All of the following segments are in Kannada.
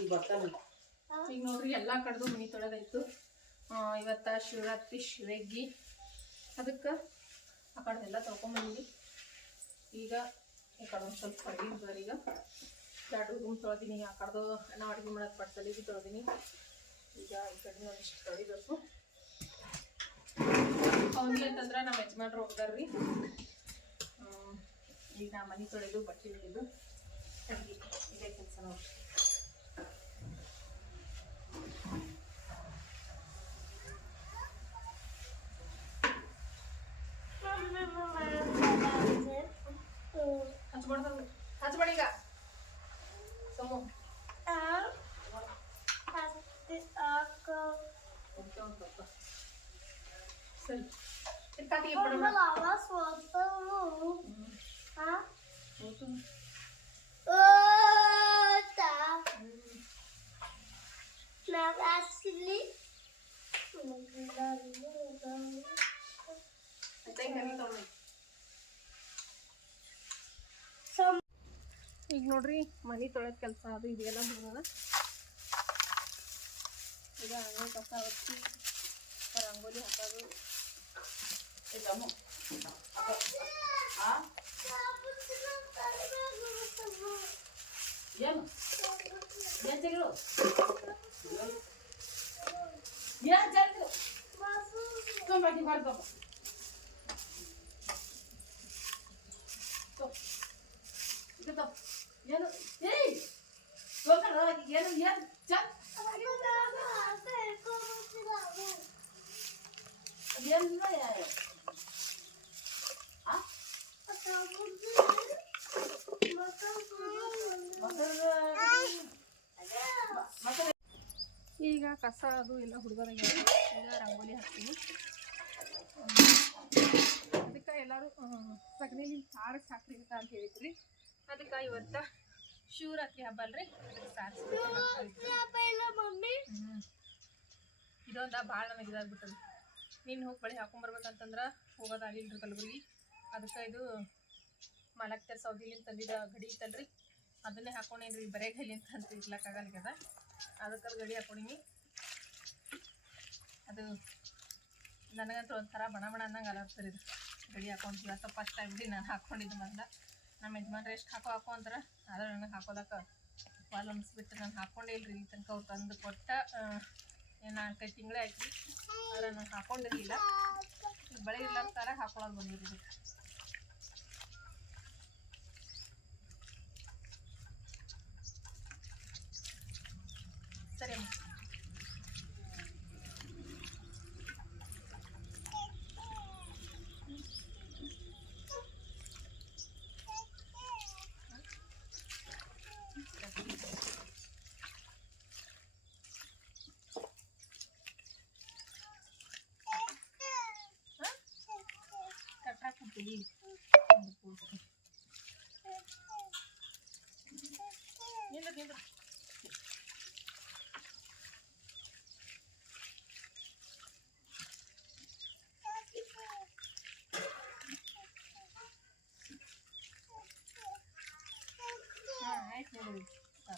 ಈಗ ಈಗ ನೋಡ್ರಿ, ಎಲ್ಲಾ ಕಡ್ದು ಮನಿ ತೊಳೆದಾಯ್ತು. ಇವತ್ತ ಶಿವರಾತ್ರಿ ಶಿವಗ್ಗಿ. ಅದಕ್ಕೆ ಆ ಕಡ್ದೆಲ್ಲ ಎಲ್ಲ ತೊಳ್ಕೊಂಬಂದಿನಿ ಈಗ ಈ ಕಡೆ ಒಂದು ಸ್ವಲ್ಪ ಕಡಿಮೆ ಈಗ. ಎರಡು ರೂಮ್ ತೊಳೆದೀನಿ, ಆ ಕಡ್ದು ನಾವು ಅಡುಗೆ ಮಾಡೋದು ಪಡ್ಸಲಿ ತೊಳೆದೀನಿ ತೊಳೆದಿನಿ. ಈಗ ಈ ಕಡೆ ಒಂದಿಷ್ಟು ತೊಳಿಬೇಕು. ಅವನಿಗೆ ಅಂತಂದ್ರೆ ನಮ್ಮ ಯಜಮಾನ್ರು ಹೋಗ್ತಾರ್ರಿ ಈಗ ನಾ ಮನೆ ತೊಳೆದು ಬಟ್ಟೆ ಹಿಡಿದು ಇದೇ ಕೆಲಸ ನೋಡ್ರಿ. ಹಚ್ಬಾರ್ದು. ಹಚ್ಬೇಡ ಈಗ. ಸಮು ಸರಿ. ಇದು ಕಾಟಿಗೆ ಬಿಡೋಣ ಮಮ್ಮಿ ಆವಾಸ್ ಹೋಗ್ತಾವು ಆ ಹೋಯ್ತು. ಓತಾ ನಾಗಾಸಿಲಿ ಆಯ್ತಾ ಈಗ ಮನೆ ತೊಗೊಂಡು ಸಮ್ ಈಗ ನೋಡ್ರಿ ಮನೆ ತೊಳೆದ ಕೆಲಸ ಅದು ಇದೆಲ್ಲ ಮುಗಿದ ಈಗ ಹಣ್ಣು ಕಸ ಹೊಚ್ಚಿ ರಂಗೋಲಿ ಹಾಕೋದು ಇದಮ್ಮ ಆ ಏನು ಏನ್ ತೆಗಿರು ಏನ್ ತೆಗಿರು ತೊಂಬತ್ತಿ ಮಾಡ್ತಮ್ಮ ಇದು ತೊ ಏನು ಏಯ್ ತೊಂದ್ರೆ ಏನು ಏನು ಚಂದ ಅದೇನಿಲ್ಲ ಆ ಮತ್ತೆ ಈಗ ಕಸ ಅದು ಎಲ್ಲ ಹುಡುಗರಿಗೆ ಈಗ ರಂಗೋಲಿ ಹಾಕ್ತೀನಿ. ಅದಕ್ಕೆ ಎಲ್ಲರೂ ಸಗಣಿಲಿ ಸಾರಕ್ಕೆ ಹಾಕ್ರಿ ಅಂತ ಅಂತ ಹೇಳಿದ್ರಿ. ಅದಕ್ಕೆ ಇವತ್ತು ಶಿವರಾತ್ರಿ ಹಬ್ಬ ಅಲ್ರಿ? ಮಮ್ಮಿ. ಇದೊಂದ ಭಾಳ ನನಗೆ ಇದಾಗ್ಬಿಟ್ಟದ. ನೀನು ಹೋಗಿ ಬಳಿ ಹಾಕೊಂಬರ್ಬೇಕಂತಂದ್ರೆ ಹೋಗೋದಾಗಿಲ್ರಿ ಕಲಬುರ್ಗಿ. ಅದಕ್ಕೆ ಇದು ಮಲಕ್ತರ್ ಸೌದಿಲಿಂದ ತಂದಿದ್ದ ಗಡಿ ಐತಲ್ರಿ? ಅದನ್ನೇ ಹಾಕೊಂಡೇನ್ರಿ ಬರೇ ಗಲಿ ಅಂತ ಇರ್ಲಕ್ಕಾಗಲ್ಗದ ಅದಕ್ಕೆ ಅದು ಗಡಿ ಹಾಕೊಂಡಿನಿ ಅದು ನನಗಂತೂ ಒಂಥರ ಬಣ ಬಣ ಅನ್ನಂಗೆ ಅಲಾಗ್ತದೆ ಇದು. ಗಡಿ ಹಾಕೊಂಡಿಲ್ಲ ಸ್ವಲ್ಪ ಫಸ್ಟ್ ಟೈಮ್ ರೀ ನಾನು ಹಾಕ್ಕೊಂಡಿದ್ದು ಮೊದಲ. ನಮ್ಮ ಯಜಮಾನ್ರು ಎಷ್ಟು ಹಾಕೋ ಹಾಕೋ ಅಂತಾರೆ, ಆದ್ರೆ ನನಗೆ ಹಾಕೋದಕ್ಕೆ ವಾಲ್ ಅನ್ಸ್ಬಿಟ್ಟು ನಾನು ಹಾಕ್ಕೊಂಡೇ ಇಲ್ರಿ ಇಲ್ಲಿ ತನಕ ಅವ್ರು ತಂದು ಕೊಟ್ಟ ನಾಲ್ಕೈದು ತಿಂಗಳೇ ಆಯ್ತು ಆದ್ರೆ ನಾನು ಹಾಕೊಂಡಿರಲಿಲ್ಲ. ಬಳೆ ಇರ್ಲಾರ್ದಾರ ಹಾಕೊಳ್ಳೋದು ಬಂದಿರೋದು. ಸರಿ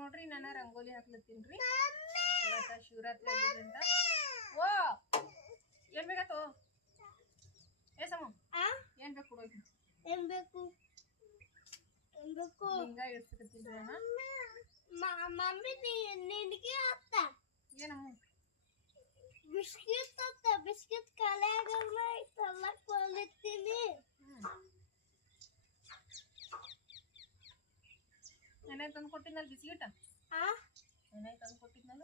ನೋಡ್ರಿ ನಾನು ರಂಗೋಲಿ ಹಾಕ್ಲತ್ತೀನಿ ರೀ ಇವತ್ತು ಶಿವರಾತ್ರಿ ಆಗಿದೆ ಅಂತ ಓ ಏನ್ ಬೇಕಾತು ಏ ಸಮ ಆ ಏನ್ ಬೇಕು ಕೊಡೋಗಿ ಏನ್ ಬೇಕು ಏನ್ ಬೇಕು ಹಿಂಗ ಇಡ್ಸಕತ್ತೀನಿ ನಾನು ಮ- ಮಮ್ಮಿ ನೀ- ನಿನಗೆ ಅತ್ತ ಏನಮ್ಮ ಬಿಸ್ಕಿಟ್ ಅತ್ತ ಬಿಸ್ಕಿಟ್ ಖಾಲಿ ಆಗಲ್ಲ ಇಷ್ಟೆಲ್ಲ ಕೊಲಿತೀನಿ ನೆನೆ ತಂದು ಕೊಟ್ಟಿದ್ನಲ್ಲ ಬಿಸ್ಕಿಟ್? ಆ? ನೆನೆ ತಂದು ಕೊಟ್ಟಿದ್ನಲ್ಲ?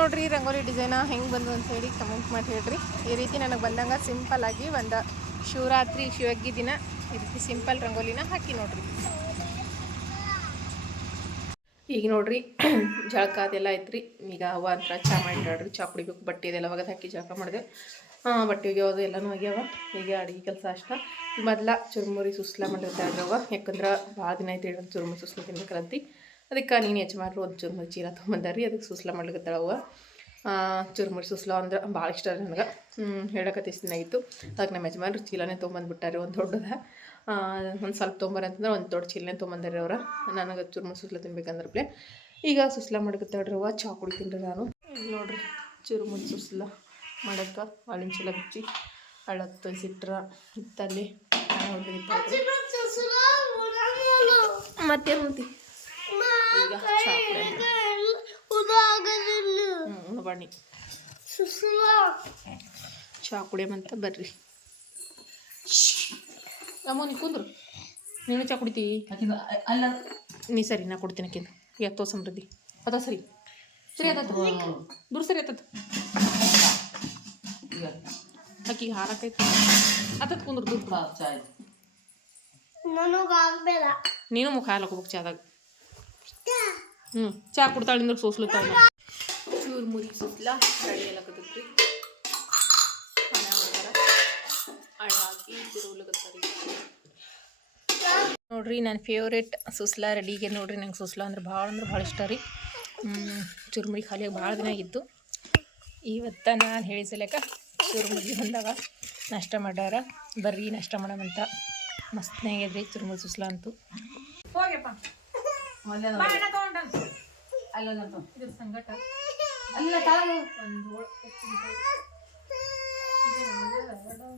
ನೋಡ್ರಿ, ರಂಗೋಲಿ ಡಿಸೈನ ಹೆಂಗೆ ಬಂದು ಅಂತ ಹೇಳಿ ಕಮೆಂಟ್ ಮಾಡಿ ಹೇಳ್ರಿ. ಈ ರೀತಿ ನನಗೆ ಬಂದಂಗೆ ಸಿಂಪಲ್ ಆಗಿ ಒಂದು ಶಿವರಾತ್ರಿ, ಶಿವಗ್ಗಿ ದಿನ ಈ ರೀತಿ ಸಿಂಪಲ್ ರಂಗೋಲಿನ ಹಾಕಿ ನೋಡ್ರಿ. ಈಗ ನೋಡ್ರಿ, ಜಳಕ ಅದೆಲ್ಲ ಐತ್ರಿ. ಈಗ ಅವ ಅಂತ ಚಾ ಮಾಡಿ ಚಾ ಕುಡಿಬೇಕು, ಬಟ್ಟೆ ಅದೆಲ್ಲ ಒಗದು ಹಾಕಿ ಜಳಕ ಮಾಡಿದೆ. ಬಟ್ಟೆ ಒಗ್ಯಾವದು ಎಲ್ಲನೂ ಆಗ್ಯಾವ. ಈಗ ಅಡುಗೆ ಕೆಲಸ ಅಷ್ಟ. ಮೊದಲ ಚುರುಮುರಿ ಸುಸ್ಲ ಮಾಡಿರ್ತಾ ಇದ್ರವ ಯಾಕಂದ್ರೆ ಭಾಳ ದಿನ ಐತಿ ಚುರುಮುರಿ ಸುಸ್ಲ ತಿನ್ಬೇಕಂತಿ ಅದಕ್ಕೆ ನೀನು ಯಜಮಾನ್ರು ಒಂದು ಚುರುಮುರಿ ಚೀಲ ತೊಗೊಂಬಂದಾರಿ ಅದಕ್ಕೆ ಸುಸ್ಲಾ ಮಾಡ್ಲಿಕತ್ತಾಳ ಅವ್ವ. ಚುರುಮುರಿ ಸುಸ್ಲಾ ಅಂದ್ರೆ ಭಾಳ ಇಷ್ಟ ರೀ ನನಗೆ. ಹೇಳಕತ್ತಿಸ್ತಿನಾಗಿತ್ತು ಅದಕ್ಕೆ ನಮ್ಮ ಯಜಮಾನ್ರು ಚೀಲನೇ ತೊಗೊಂಬಂದ್ಬಿಟ್ಟಾರೆ ಒಂದು ದೊಡ್ಡದ. ಒಂದು ಸ್ವಲ್ಪ ತೊಗೊಂಬರ ಅಂತಂದ್ರೆ ಒಂದು ದೊಡ್ಡ ಚೀಲನೇ ತೊಗೊಂಬಂದಾರೆ ಅವ್ರ. ನನಗೆ ಚುರುಮುರಿ ಸುಸ್ಲ ತಿನ್ಬೇಕಂದ್ರೆ ಪ್ಲೇ. ಈಗ ಸುಸ್ಲ ಮಾಡಕತ್ತಾಡ್ರಿ ಅವ್ವ ಚಾ ಕುಡಿತೀನಿ ರೀ ನಾನು. ನೋಡ್ರಿ ಚುರುಮುರಿ ಸುಸ್ಲ ಮಾಡಕ್ಕೆ ಹಾಲಿನ ಚೀಲ ಬಿಚ್ಚಿ ಹಳ್ಳಕ್ಕೆ ತೊಯ್ಸಿಟ್ರ ಇತ್ತಲ್ಲಿ. ಮತ್ತೆ ಈಗ ಚಾ ಕುಡಿಯೋಣ. ಉದಾಗಲಿಲ್ಲ ಹ್ಞೂ ಬನ್ನಿ. ಸುಸಲ ಚಾ ಕುಡಿಯಮಂತ ಬರ್ರಿ. ಅಮ್ಮ ನೀ ಕುಂದ್ರು. ನೀನು ಚಾ ಕುಡಿತೀ? ಆಕಿದು ಅಲ್ಲ. ನೀ ಸರಿ ನಾ ಕೊಡ್ತೀನಿ ಕಿಂತ ಎತ್ತೋ ಸಮೃದ್ಧಿ. ಅದ ಸರಿ. ಸರಿ ಆತತ್ ದೂರ ಸರಿ ಆತತ್ ಈಗ. ಆಕಿಗೆ ಹಾರಕೈತಿ ಆತತ್ ಕುಂದ್ರು ದೂರ ನನಗಾಗ್ಬೇಡ ನೀನು ಮುಖ ಹಾಲಕ್ಕೆ ಹೋಗ್ಬೇಕು ಚಾದಾಗ ಹ್ಞೂ ಚಾ ಕುಡ್ತಾಳಿಂದ್ರೆ ಸೋಸ್ಲತ್ತಾವ ಚೂರು ಮುರಿ ಸುತ್ತಲ ರೆಡಿ ಎಲ್ಲ ಹಾಕಿ ತಿರುಗ್ಲಕತ್ತಾರ ನೋಡ್ರಿ ನನ್ನ ಫೇವ್ರೇಟ್ ಸುಸ್ಲಾ ರೆಡಿಗೆ ನೋಡ್ರಿ ನಂಗೆ ಸುಸ್ಲಾ ಅಂದ್ರೆ ಭಾಳ ಅಂದ್ರೆ ಭಾಳ ಇಷ್ಟ ರೀ. ಚುರುಮುರಿ ಖಾಲಿಯಾಗಿ ಭಾಳ ದಿನ ಆಗಿತ್ತು ಇವತ್ತು ನಾನು ಹೇಳಿಸಲೇಕ ಚುರುಮುರಿ ಬಂದಾಗ ನಾಷ್ಟ ಮಾಡ್ಯಾರ. ಬರ್ರಿ ನಾಷ್ಟ ಮಾಡಮಂತ ಮಸ್ತ್ನಾಗ್ಯದ್ರಿ ಚುರುಮುರಿ ಸುಸ್ಲಾ ಅಂತೂ. ಹೋಗ್ಯಪ್ಪ. ಅಲ್ಲ ಬಾ ಅಣ್ಣ ತಗೊಂಡನ್. ಅಲ್ಲ ಇದ್ರ ಸಂಗಟ ಅಲ್ಲ ತಾಳು ಒಂದು ಹೋಳ್ ಉಪ್ಪಿನ್ಕಾಯಿ. ಇದೆ ನಮ್ದು ಎರಡು.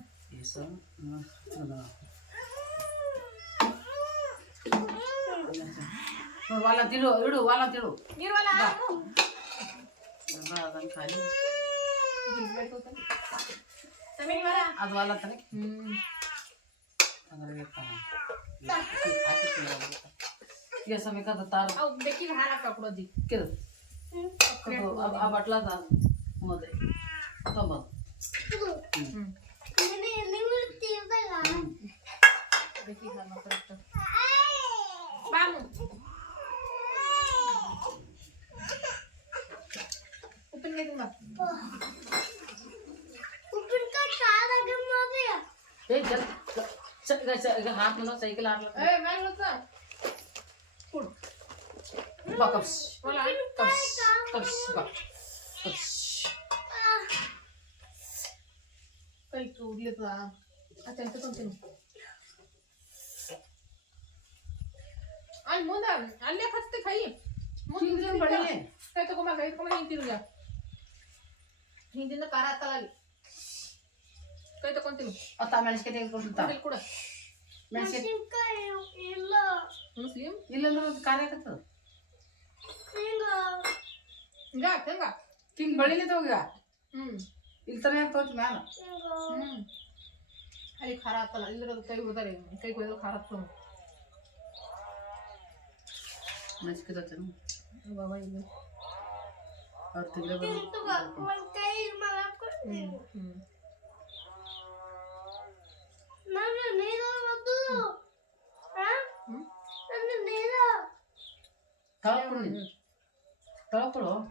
ವಾಲ ತಿಳು ಇಡು ये समय का तो तार अब तो देखी हरा कपड़ा दी के तो अब अब अटला था मदे तो मत मैंने नहीं मिलती है बाला देखी हर ना करेक्ट बाम. ओपन कर दूँगा ओपन का चार अगर मार गया ए चल चल. हाथ में ना सही के लार ए मैं लगता Bak kapış. Kapış. Ay, tú, Atento contigo. Al mundo, al le haces te caí. Mundo, al le. Te toco más caí, como hindi ruya. Para talal. Kaya to continue. O tama, alis ka tayo konsulta. ಹಿಂಗ ಹೆಂಗ ಹಿಂಗ್ ಬಳಿಲಿ ತಗೋಗ ಹ್ಮ್. ಇಲ್ಲಿ ತನ ತೋತ್ ಮ್ಯಾಲ? ಹ್ಮ್. ಅಲ್ಲಿ ಖಾರ ಹತ್ತಲ್ಲ ಇಲ್ಲಿರೋದು ಕೈ ಹೊಡೆದಾರೆ ಕೈ ಕೊಯ್ದು ಖಾರ ಮೆಣಸಿಗೆ ತೋಚನು ಬಾಬಾ ಇಲ್ಲಿ. ಅವ್ರು ಮಾಡಕ್ಕೆ ಹ್ಮ್ ಹ್ಮ್. ನೀರು Ela falou.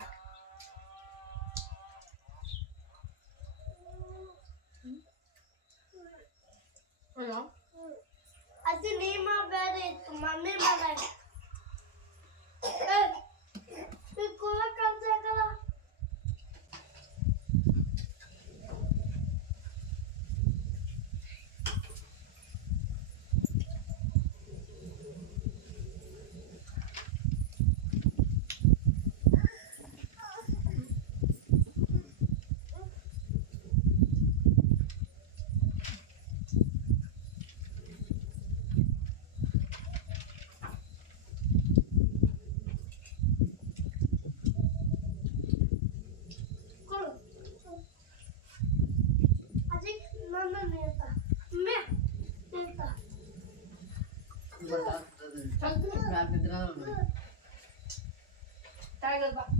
Olha. Assim, uma vez, uma mesma vez. ತಾಯಿಗೆ ಬಾ ಆ ಸೈಕಲ್ ಹಾಕು ಆ